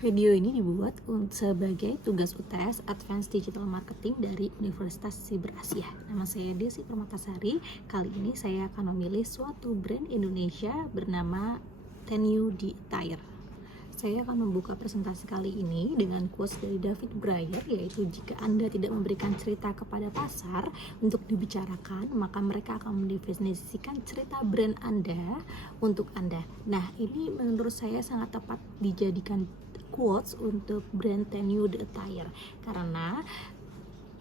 Video ini dibuat sebagai tugas UTS Advanced Digital Marketing dari Universitas Siber Asia. Nama saya Desi Permatasari. Kali ini saya akan memilih suatu brand Indonesia bernama Tenue di Attire. Saya akan membuka presentasi kali ini dengan quotes dari David Breyer, yaitu jika Anda tidak memberikan cerita kepada pasar untuk dibicarakan, maka mereka akan mendefinisikan cerita brand Anda untuk Anda. Nah, ini menurut saya sangat tepat dijadikan quotes untuk brand Tenue di Attire, karena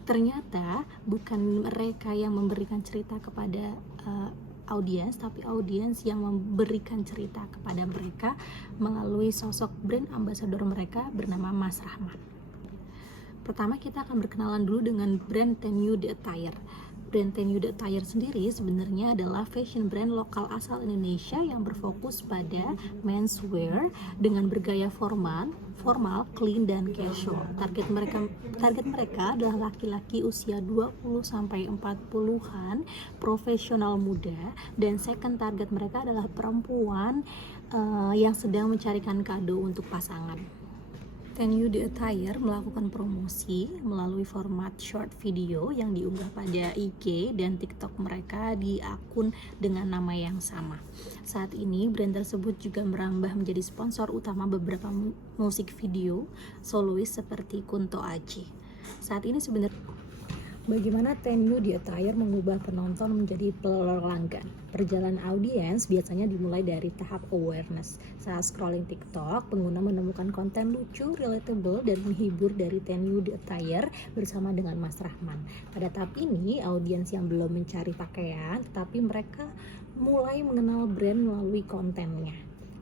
ternyata bukan mereka yang memberikan cerita kepada audiens, tapi audiens yang memberikan cerita kepada mereka melalui sosok brand ambassador mereka bernama Mas Rahman. Pertama, kita akan berkenalan dulu dengan brand Tenue di Attire. Brand Tenue di Attire sendiri sebenarnya adalah fashion brand lokal asal Indonesia yang berfokus pada menswear dengan bergaya formal, clean, dan casual. Target mereka adalah laki-laki usia 20-40-an, profesional muda, dan second target mereka adalah perempuan yang sedang mencarikan kado untuk pasangan. Tenue di Attire melakukan promosi melalui format short video yang diunggah pada IG dan TikTok mereka di akun dengan nama yang sama. Saat ini brand tersebut juga merambah menjadi sponsor utama beberapa musik video solois seperti Kunto Aji. Saat ini sebenarnya bagaimana Tenue di Attire mengubah penonton menjadi pelanggan? Perjalanan audiens biasanya dimulai dari tahap awareness. Saat scrolling TikTok, pengguna menemukan konten lucu, relatable, dan menghibur dari Tenue di Attire bersama dengan Mas Rahman. Pada tahap ini, audiens yang belum mencari pakaian, tetapi mereka mulai mengenal brand melalui kontennya.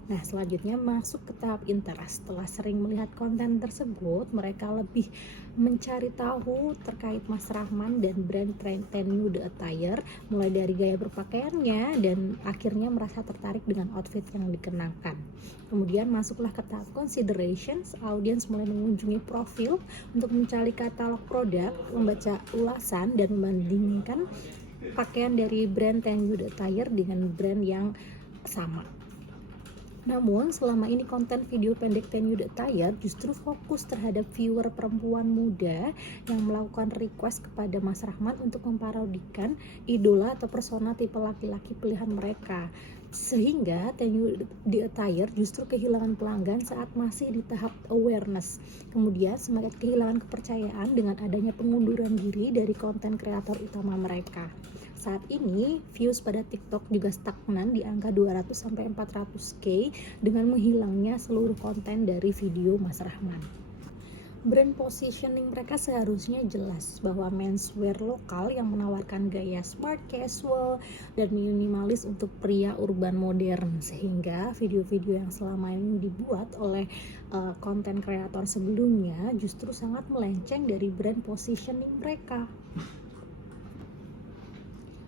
Nah, selanjutnya masuk ke tahap interest. Setelah sering melihat konten tersebut, mereka lebih mencari tahu terkait Mas Rahman dan brand Tenue di Attire, mulai dari gaya berpakaiannya dan akhirnya merasa tertarik dengan outfit yang dikenakan. Kemudian masuklah ke tahap considerations. Audiens mulai mengunjungi profil untuk mencari katalog produk, membaca ulasan, dan membandingkan pakaian dari brand Tenue di Attire dengan brand yang sama. Namun, selama ini konten video pendek Tenue di Attire justru fokus terhadap viewer perempuan muda yang melakukan request kepada Mas Rahman untuk memparodikan idola atau persona tipe laki-laki pilihan mereka. Sehingga Tenue di Attire justru kehilangan pelanggan saat masih di tahap awareness. Kemudian semakin kehilangan kepercayaan dengan adanya pengunduran diri dari konten kreator utama mereka. Saat ini, views pada TikTok juga stagnan di angka 200-400k dengan menghilangnya seluruh konten dari video Mas Rahman. Brand positioning mereka seharusnya jelas bahwa menswear lokal yang menawarkan gaya smart casual dan minimalis untuk pria urban modern, sehingga video-video yang selama ini dibuat oleh konten kreator sebelumnya justru sangat melenceng dari brand positioning mereka.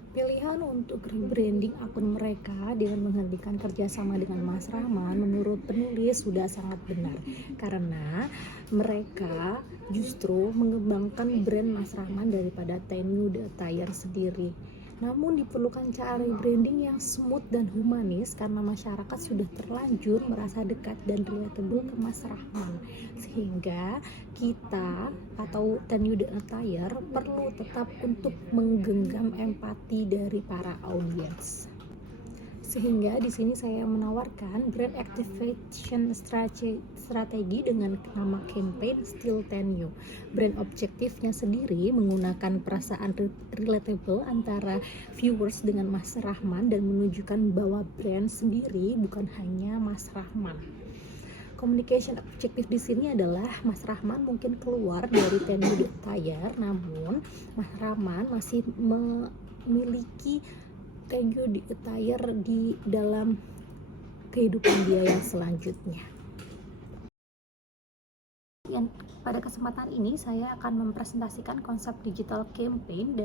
Pilihan untuk rebranding akun mereka dengan menghentikan kerjasama dengan Mas Rahman menurut penulis sudah sangat benar, karena mereka justru mengembangkan brand Mas Rahman daripada Tenue di Attire sendiri. Namun diperlukan cara rebranding yang smooth dan humanis karena masyarakat sudah terlanjur merasa dekat dan relatable ke Mas Rahman, sehingga kita atau Tenue di Attire perlu tetap untuk menggenggam empati dari para audiens. Sehingga di sini saya menawarkan brand activation strategi dengan nama campaign Still Tenue. Brand objektifnya sendiri menggunakan perasaan relatable antara viewers dengan Mas Rahman dan menunjukkan bahwa brand sendiri bukan hanya Mas Rahman. Communication objektif di sini adalah Mas Rahman mungkin keluar dari Tenue di Attire, namun Mas Rahman masih memiliki Tenue di Attire di dalam kehidupan dia yang selanjutnya. Pada kesempatan ini saya akan mempresentasikan konsep digital campaign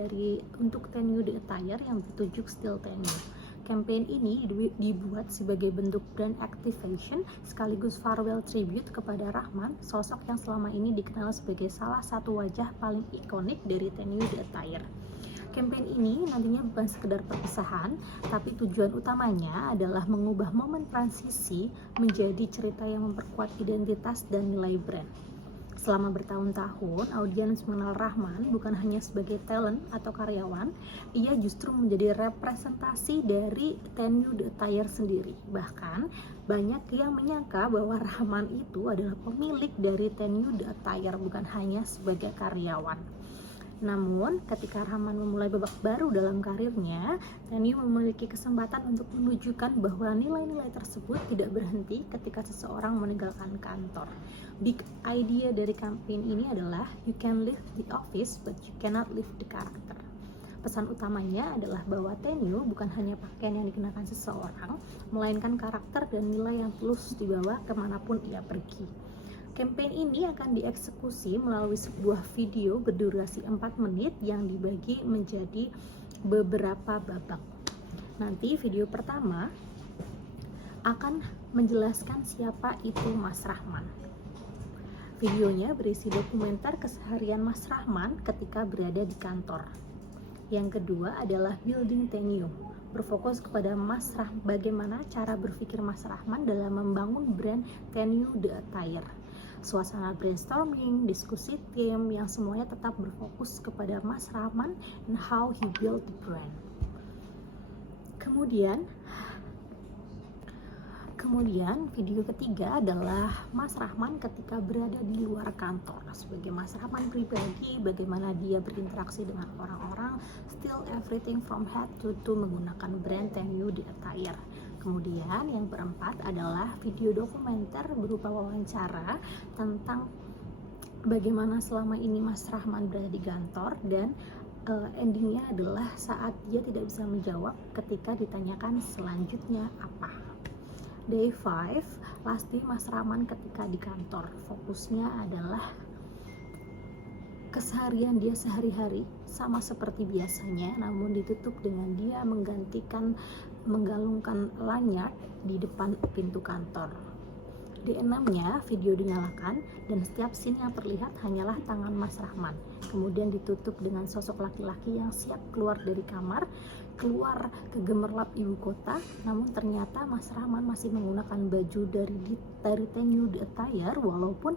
untuk Tenue di Attire yang bertajuk Still Tenue. Campaign ini dibuat sebagai bentuk brand activation sekaligus farewell tribute kepada Rahman, sosok yang selama ini dikenal sebagai salah satu wajah paling ikonik dari Tenue di Attire. Campaign ini nantinya bukan sekedar perpisahan, tapi tujuan utamanya adalah mengubah momen transisi menjadi cerita yang memperkuat identitas dan nilai brand. Selama bertahun-tahun, audiens mengenal Rahman bukan hanya sebagai talent atau karyawan, ia justru menjadi representasi dari Tenyu The Attire sendiri. Bahkan, banyak yang menyangka bahwa Rahman itu adalah pemilik dari Tenyu The Attire, bukan hanya sebagai karyawan. Namun, ketika Rahman memulai babak baru dalam karirnya, Tenyu memiliki kesempatan untuk menunjukkan bahwa nilai-nilai tersebut tidak berhenti ketika seseorang meninggalkan kantor. Big idea dari campaign ini adalah you can leave the office but you cannot leave the character. Pesan utamanya adalah bahwa Tenyu bukan hanya pakaian yang dikenakan seseorang, melainkan karakter dan nilai yang terus dibawa kemanapun ia pergi. Campaign ini akan dieksekusi melalui sebuah video berdurasi 4 menit yang dibagi menjadi beberapa babak. Nanti video pertama akan menjelaskan siapa itu Mas Rahman. Videonya berisi dokumenter keseharian Mas Rahman ketika berada di kantor. Yang kedua adalah Building Tenyu, berfokus kepada bagaimana cara berpikir Mas Rahman dalam membangun brand Tenyu The Attire. Suasana brainstorming, diskusi tim yang semuanya tetap berfokus kepada Mas Rahman and how he built the brand. Kemudian video ketiga adalah Mas Rahman ketika berada di luar kantor. Sebagai Mas Rahman pribadi, bagaimana dia berinteraksi dengan orang-orang, still everything from head to toe menggunakan brand Tenyu The Attire. Kemudian yang keempat adalah video dokumenter berupa wawancara tentang bagaimana selama ini Mas Rahman berada di kantor, dan endingnya adalah saat dia tidak bisa menjawab ketika ditanyakan selanjutnya apa. Day 5, last day Mas Rahman ketika di kantor. Fokusnya adalah keseharian dia sehari-hari sama seperti biasanya, namun ditutup dengan dia menggalungkan lanyard di depan pintu kantor. Di 6-nya video dinyalakan dan setiap scene yang terlihat hanyalah tangan Mas Rahman. Kemudian ditutup dengan sosok laki-laki yang siap keluar dari kamar, keluar ke gemerlap ibu kota. Namun ternyata Mas Rahman masih menggunakan baju dari Tenyu The Attire, walaupun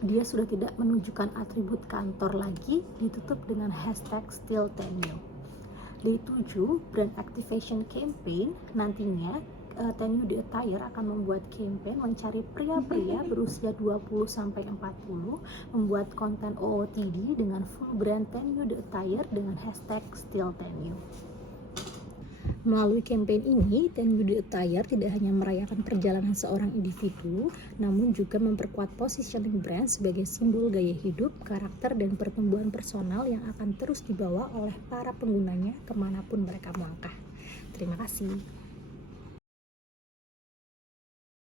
dia sudah tidak menunjukkan atribut kantor lagi. Ditutup dengan hashtag Still Tenyu. Day 7, brand activation campaign. Nantinya Tenyu The Attire akan membuat campaign mencari pria-pria berusia 20-40, membuat konten OOTD dengan full brand Tenyu The Attire dengan hashtag Still Tenyu. Melalui campaign ini, Tenyu The Attire tidak hanya merayakan perjalanan seorang individu, namun juga memperkuat positioning brand sebagai simbol gaya hidup, karakter, dan pertumbuhan personal yang akan terus dibawa oleh para penggunanya kemanapun mereka melangkah. Terima kasih.